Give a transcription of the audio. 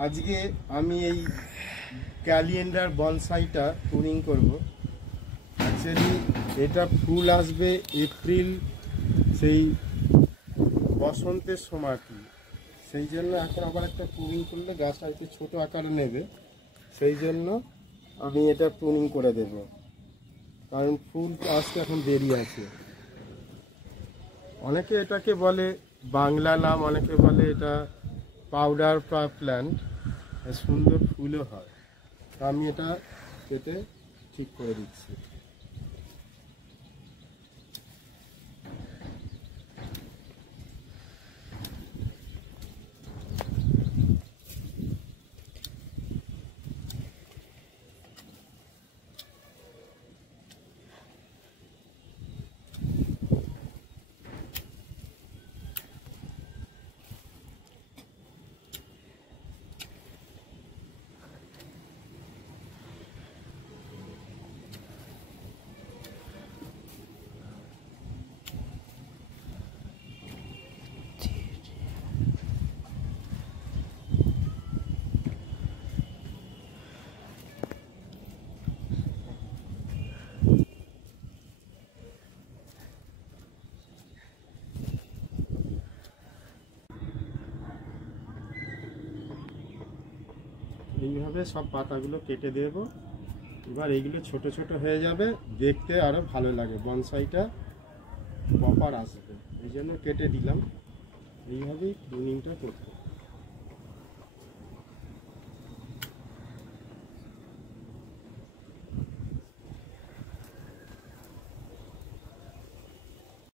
আজকে আমি এই ক্যালিয়েন্ডার বনসাইটা টুরিং করব। অ্যাকচুয়ালি এটা ফুল আসবে এপ্রিল, সেই বসন্তের সময় কি, সেই জন্য এখন আবার একটা টুরিং করলে গাছটা একটু ছোটো আকারে নেবে, সেই জন্য আমি এটা টুরিং করে দেব, কারণ ফুল আসতে এখন দেরি আছে। অনেকে এটাকে বলে বাংলা নাম, অনেকে বলে এটা পাউডার প্ল্যান্ট, সুন্দর ফুলও হয়। তো আমি এটা কেটে ঠিক করে দিচ্ছি। এইভাবে সব পাতাগুলো কেটে দেব। এবার এইগুলো ছোট ছোট হয়ে যাবে, দেখতে আরো ভালো লাগে, বনসাইটা প্রপার আসবে, এই জন্য কেটে দিলাম। এইভাবেই প্রুনিংটা করতে।